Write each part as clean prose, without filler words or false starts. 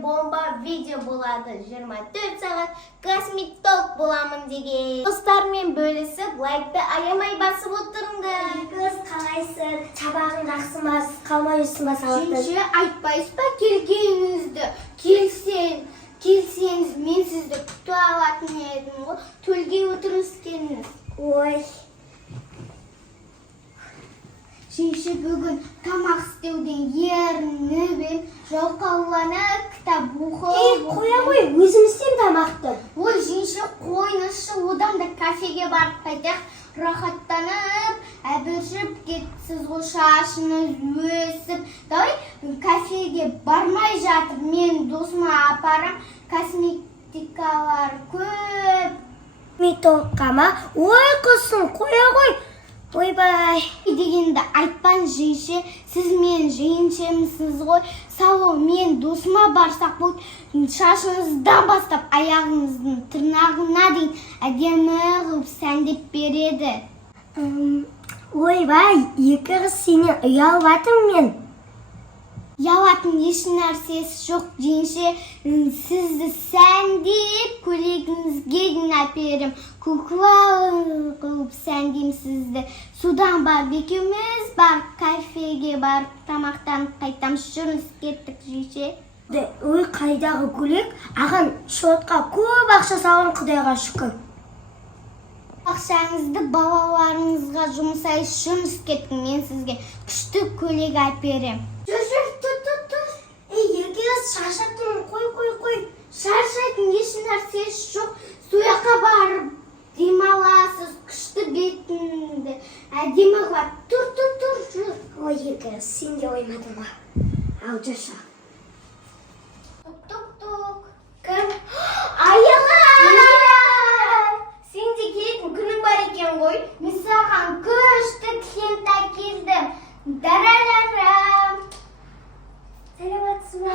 бомба видео болады. 24 сағат космик толк боламын деген. Достармен бөлісіп, лайкты аямай басып отырыңдар. Қыз қалайсың? Сабағың жақсы ма? Қалмай жүрсің ба сабақтан? Сенше айтпайсыз ба келгеніңізді? Келсеңіз мен сізді күтіп алатын едім ғой. Төлге отырыңыз. Ой. Сенше бүгін тамақ істеуден ерініп, жалқауланып, кітап оқып. Қоя қой, өзім істеймін тамақты. Ой, сенше қойнышы, одан да кафеге барып қайтақ, рахаттанып, әбіршіп кетсіз ғой, шашыныз өсіп. Давай кафеге бармай жатыр, мен досыма апарам, косметикалар көп. Метокқа ма? Ой құсың, қоя қой. Ойбай. Дегенді айтпан жейші, сіз мен жейіншемісіз ғой. Салон мен досыма барсақ болды, шашыңыздан бастап аяғыңыздың тырнағына дейін әдемі қылып сәндеп береді. Ойбай, екі қыз сенен ұялып атым мен. Ялатын еш нәрсесі жоқ жейінші, сізді сәндеп көйлегіңізге дейін әперім. Кукла қылып сәндейм сізді. Судан барып екеуміз барып кафеге барып тамақтанып қайтамыз. Жүріңіз кеттік жейші. Ой, қайдағы көйлек? Аған шотқа көп ақша салған, құдайға шүкір. Ақшаңызды балаларыңызға жұмсайыз, жүріңіз кеттік, мен сізге күшті көйлек әперем. Тұр. Еркелес шаршаттың, қой. Шаршайтын еш нәрсесі жоқ. Суяққа барып демаласыз, күшті бетіңді әдемі қылып. Тұр, жүр. Ой, еркелес, сен де оймадың ба? Ал, жүрші. Тук. Кім? Айыла! Сен де келетін күнің бар екен ғой. Мен саған күшті клиент әкелдім. Дарарарам. Сәлематсыз ба?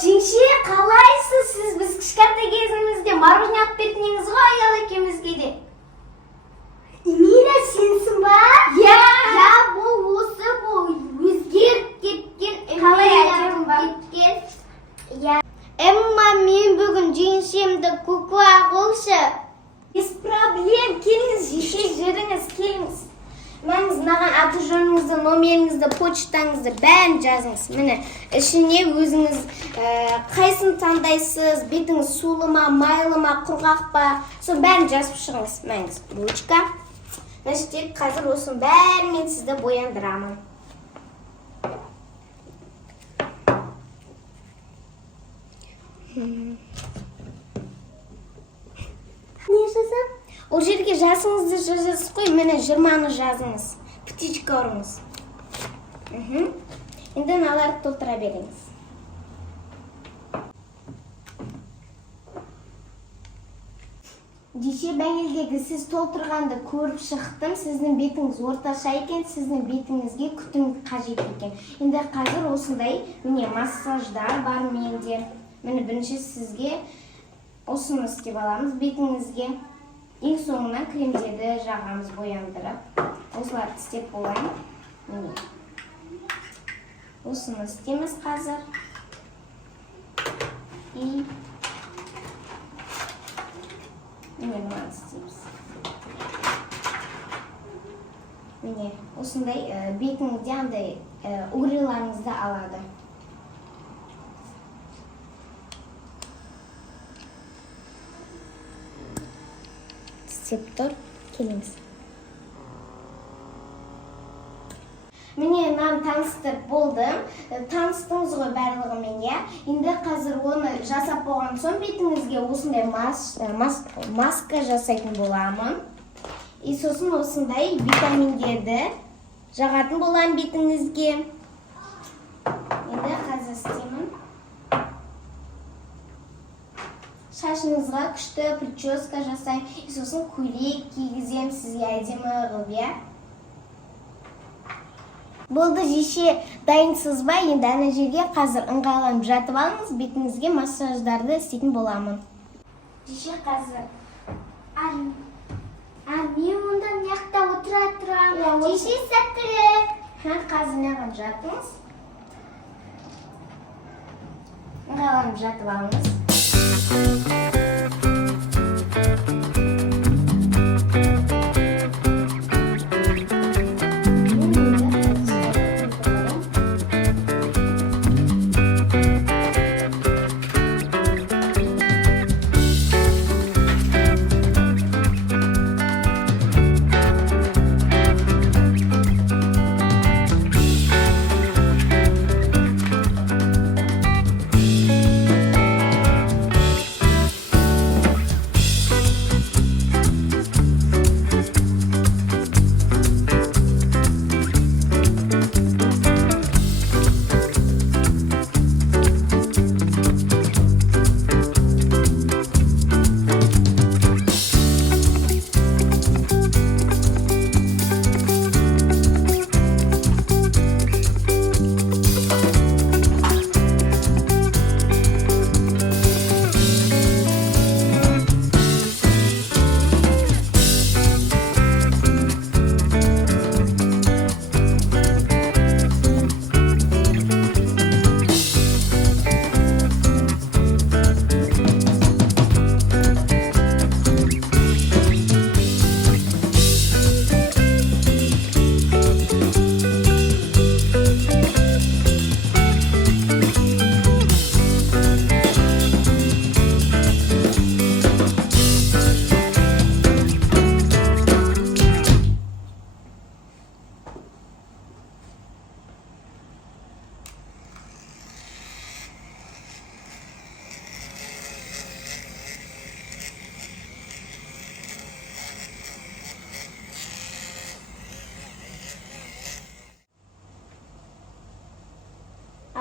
Жеңше, қалайсыз? Сіз біз кішкентай кезімізде мороженое алып беретін едіңіз ғой Аял екеумізге де. Эмина, сенсің ба? Я, бұл осы бұл өзгеріп кеткен. Қалай әдемі ба? Эмма, мен бүгін жеңшемді кукла қылшы. Без проблем, келіңіз, жеше жүріңіз, келіңіз. Мәңіз маған аты жөніңізді, номеріңізді, почтаңызды бәрін жазыңыз. Міне, ішіне өзіңіз қайсын таңдайсыз, бетіңіз сулы ма, майлы ма, құрғақ па, соны бәрін жазып шығыңыз. Мәңіз, ручка. Мәжітек, қазір осының бәрімен сізді бояндырамын. Не жазам? Ол жерге жасыңызды жазасыз қой, мені 20-ны жазыңыз. Птичка ұрыңыз. Енді наларды толтыра беріңіз. Деше бәйелдегі сіз толтырғанды көріп шықтым. Сіздің бетіңіз орташа екен, сіздің бетіңізге күтім қажет екен. Енді қазір осындай міне массаждар бар менде. Міне бірінші сізге осыны істеп аламыз бетіңізге. Ең соңынан кремдерді жағамыз бояндырып. Осыларды істеп болайын. Міне. Осыны істейміз қазір. И міне мынаны істейміз. Міне, осындай бетіңізде андай угреларыңызды алады. Істеп тұр, келіңіз. Міне, мынаны таныстырып болдым. Таныстыңыз ғой барлығымен, я. Енді қазір оны жасап болған соң бетіңізге осындай маска жасайтын боламын. И сосын осындай витаминдерді жағатын болам бетіңізге. Енді қазір істеймін. Шашыңызға күшті прическа жасайын. И сосын көйлек кигізем сізге әдемі қылып, я. Болды жеше, дайынсыз ба? Енді ана жерге қазір ыңғайланып жатып алыңыз, бетіңізге массаждарды істейтін боламын. Жеше қазір. Мен онда мияқта отыра тұрам. Жеше сәттілі. Қазір маған жатыңыз. ыңғайланып жатып алыңыз.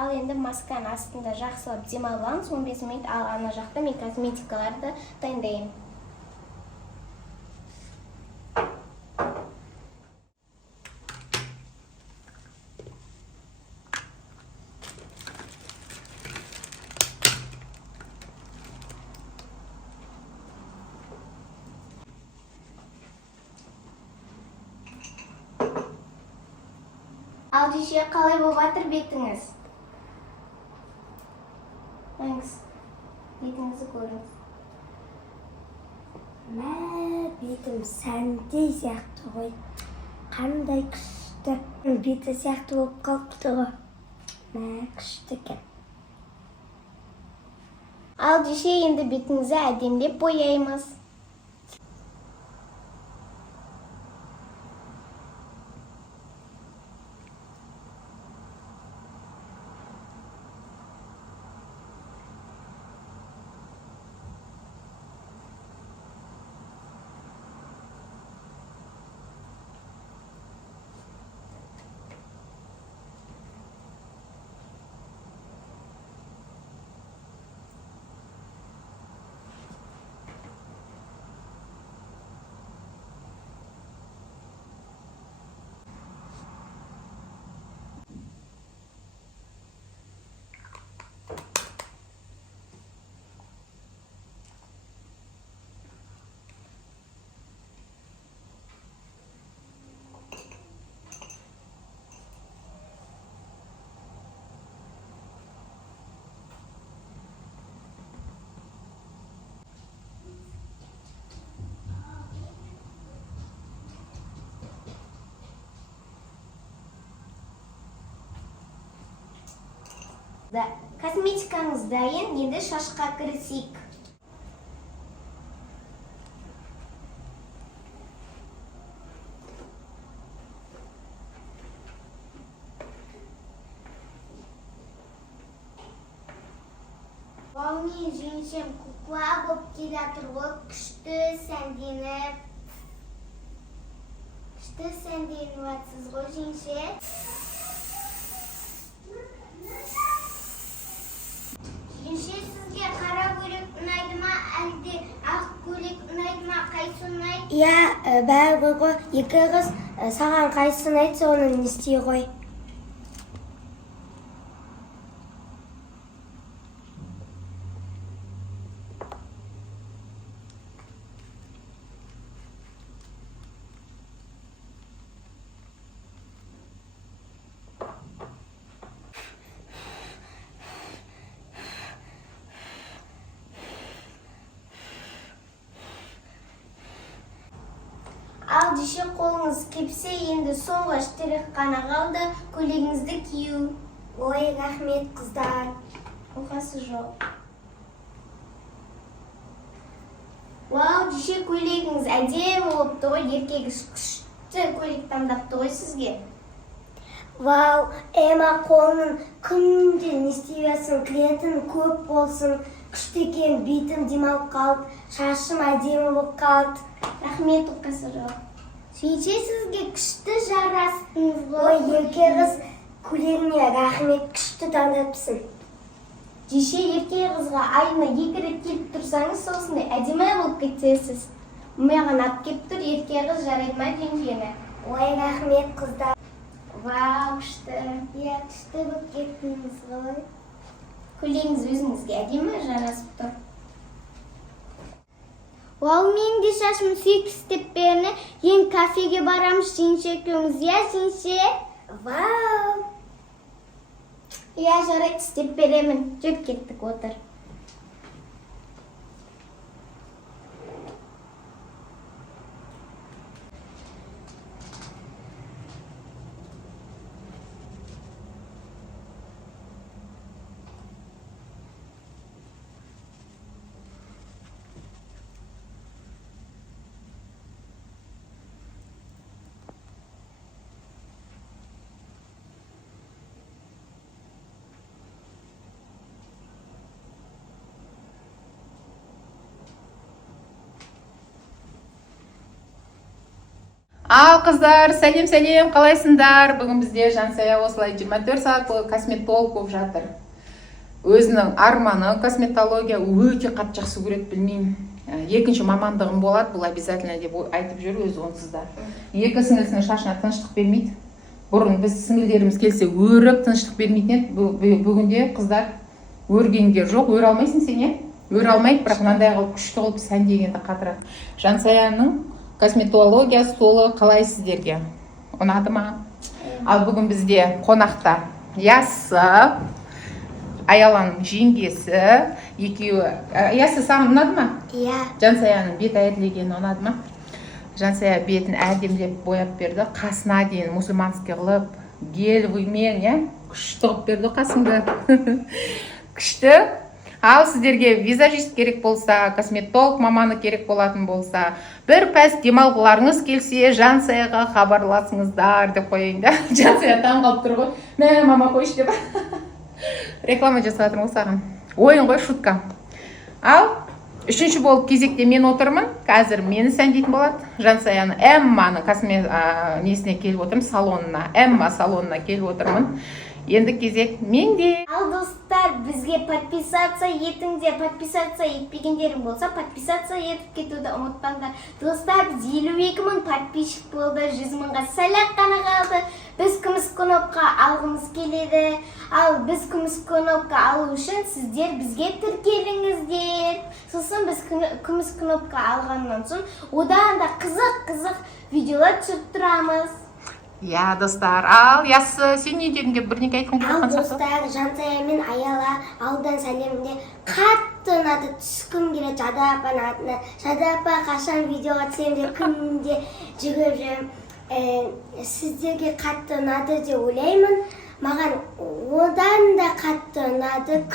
Ал енді масканың астында жақсылап демалып алыңыз, 15 минут, ал ана жақта мен косметикаларды дайындаймын. Ал жеше қалай болып жатыр бетіңіз? Қойыңыз, бетіңізді көріңіз. Мә, бетім сәнде сияқты ғой. Қандай күшті. Беті сияқты болып қалыпты ғой. Мә, күшті екен. Ал жеше енді бетіңізді әдемілеп бояймыз. Косметикаңыз дайын, енді шашқа кірісейік. Ал мен жеңшем кукла болып келе жатыр ғой, күшті сәнденіп жатсыз ғой жеңше. Жеңше, сізге қара көйлек ұнайды ма, әлде ақ көйлек ұнайды ма, қайсы ұнайды? Иә, бәрі ғой, екі қыз саған қайсы ұнайды, соны істей ғой. деше қолыңыз кепсе, енді соңғы штрих қана қалды, көйлегіңізді кию. Ой, рахмет қыздар. Оқасы жоқ. Вау, деше көйлегіңіз әдемі болыпты ғой, еркегі күшті көйлек таңдапты ғой сізге. Вау, Эма қолының күнде не істейсің, клиентің көп болсын. Күшті екен, бетім демалып қалды, шашым әдемі болып қалды. Рахмет, оқасы жоқ. Сөйтсе сізге күшті жарастыңыз ғой. Ой, ерке қыз, көйлегіңе рахмет, күшті таңдапсың. Деше ерке қызға айына 2 рет келіп тұрсаңыз, осындай әдемі болып кетесіз. Маған ап кеп тұр, ерке қыз жарайды ма жеңгені? Ой, рахмет қыздар. Вау, күшті. Иә, күшті болып кеттіңіз ғой. Көйлегіңіз өзіңізге әдемі жарасып тұр. Вау, мен де шашым сүйік істеп беріне. Ең кафеге барамыз, жеңше екеуміз. Иә, жеңше? Вау! Иә, жарайды, істеп беремін. Жүр кеттік, отыр. Ал қыздар, сәлем, қалайсыңдар? Бүгін бізде Жансая осылай 24 сағат бойы косметолог болып жатыр. Өзінің арманы косметология өте қатты жақсы көреді, білмеймін. Екінші мамандығым болады, бұл обязательно деп айтып жүр өзі онсыз да. Екі сіңілісінің шашына тыныштық бермейді. Бұрын біз сіңілдеріміз келсе өріп тыныштық бермейтін еді. Бүгінде қыздар өргенге жоқ, өр алмайсың сен, е? Өр алмайды, бірақ мынандай қылып күшті қылып сәндегенді қатырады. Жансаяның косметология столы қалай сіздерге? Ұнады ма? Ал бүгін бізде қонақта Ясы, Аяланың жеңгесі, екеуі. Ясы, саған ұнады ма? Иә. Жансаяның бет әйрлегені ұнады ма? Жансая бетін әдемілеп бояп берді, қасына дейін мусульманский қылып, гель-вуймен, күшті қылып берді қасыңды. Күшті. Ал сіздерге визажист керек болса, косметолог маманы керек болатын болса, бір пәс демалғыларыңыз келсе, Жансаяға хабарласыңыздар деп қойайын да. Жансая таң қалып тұр ғой. Мә, мама қойшы деп. Реклама жасап жатырмын ғой саған. Ойын ғой, шутка. Ал үшінші болып кезекте мен отырмын. Қазір мені сәндейтін болады. Жансаяны Эмманы несіне келіп отырмын, салонына. Эмма салонына келіп отырмын. Енді кезек менде. Ал достар, бізге подписация етіңдер. Подписация етпегендерің болса, подписация етіп кетуді ұмытпаңдар. Достар, біз 52 мың подписчик болды, 100 мыңға сәл-ақ қана қалды. Біз күміс кнопка алғымыз келеді. Ал біз күміс кнопка алу үшін сіздер бізге тіркеліңіздер. Сосын біз күміс кнопка алғаннан соң одан да қызық видеолар түсіріп тұрамыз. Я, достар, ал Ясы, сен не дегенге бірнеге айтқың келіп Ал жатқан достар, Жансая мен Аяла аудан сәлемінде қатты ұнады, түскім келеді Жада апаның атына. Жада апа қашан видеоға түсемін деп күнде жүгіріп жүрмін. Сіздерге қатты ұнады деп ойлаймын. Маған одан да қатты ұнады.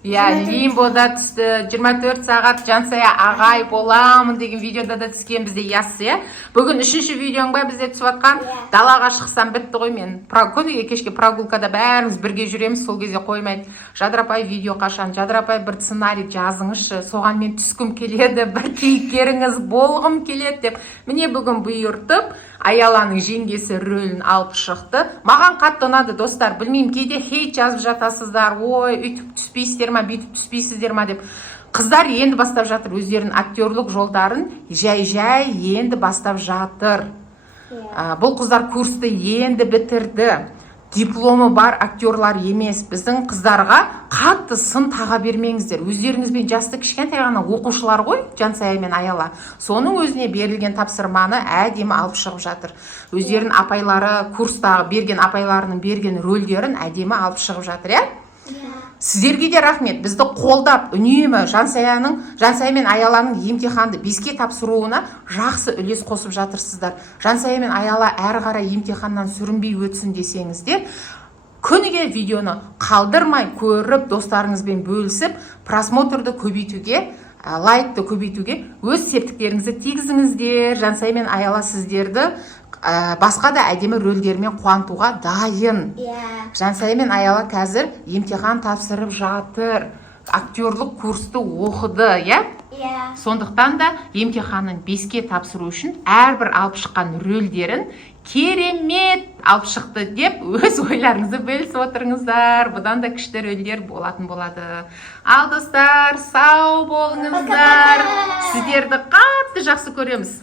Лимбода түсті, 24 сағат Жансая ағай боламын деген видеода да түскен бізде Ясы, е? Бүгін үшінші видеоң ба бізде түсіп атқан? Далаға шықсам бітті ғой мен. Күніге кешке прогулкада бәріміз бірге жүреміз, сол кезде қоймайды. Жадырапай видео қашан, Жадырапай бір сценарий жазыңызшы, соған мен түскім келеді, бір кейіпкеріңіз болғым келеді деп. Міне бүгін бұйыртып, Аяланың жеңгесі рөлін алып шықты. Маған қатты ұнады, достар. Білмеймін, кейде хейт жазып жатасыздар. Ой, үйтіп түспейсіздер ма, бүйтіп түспейсіздер ма деп. Қыздар енді бастап жатыр өздерінің актерлік жолдарын, жай енді бастап жатыр. Бұл қыздар курсты енді бітірді. Дипломы бар актерлар емес. Біздің қыздарға қатты сын таға бермеңіздер. Өздеріңізбен жасты кішкентай ғана оқушылар ғой, Жансая мен Аяла. Соның өзіне берілген тапсырманы әдемі алып шығып жатыр. Өздерінің апайлары, курстағы берген апайларының берген рөлдерін әдемі алып шығып жатыр, е? Сіздерге де рахмет. Бізді қолдап, үнемі Жансая мен Аяланың емтиханды 5-ке тапсыруына жақсы үлес қосып жатырсыздар. Жансая мен Аяла әрі қарай емтиханнан сүрінбей өтсін десеңіздер, күніге видеоны қалдырмай көріп, достарыңызбен бөлісіп, просмотрды көбейтуге, лайкты көбейтуге өз септіктеріңізді тигізіңіздер. Жансая мен Аяла сіздерді басқа да әдемі рөлдермен қуантуға дайын. Жансая мен Аяла қазір емтихан тапсырып жатыр. Актерлік курсты оқыды, Сондықтан да емтиханын 5-ке тапсыру үшін әрбір алып шыққан рөлдерін керемет алып шықты деп өз ойларыңызды бөлісіп отырыңыздар. Бұдан да күшті рөлдер болатын болады. Ал достар, сау болыңыздар. Сіздерді қатты жақсы көреміз.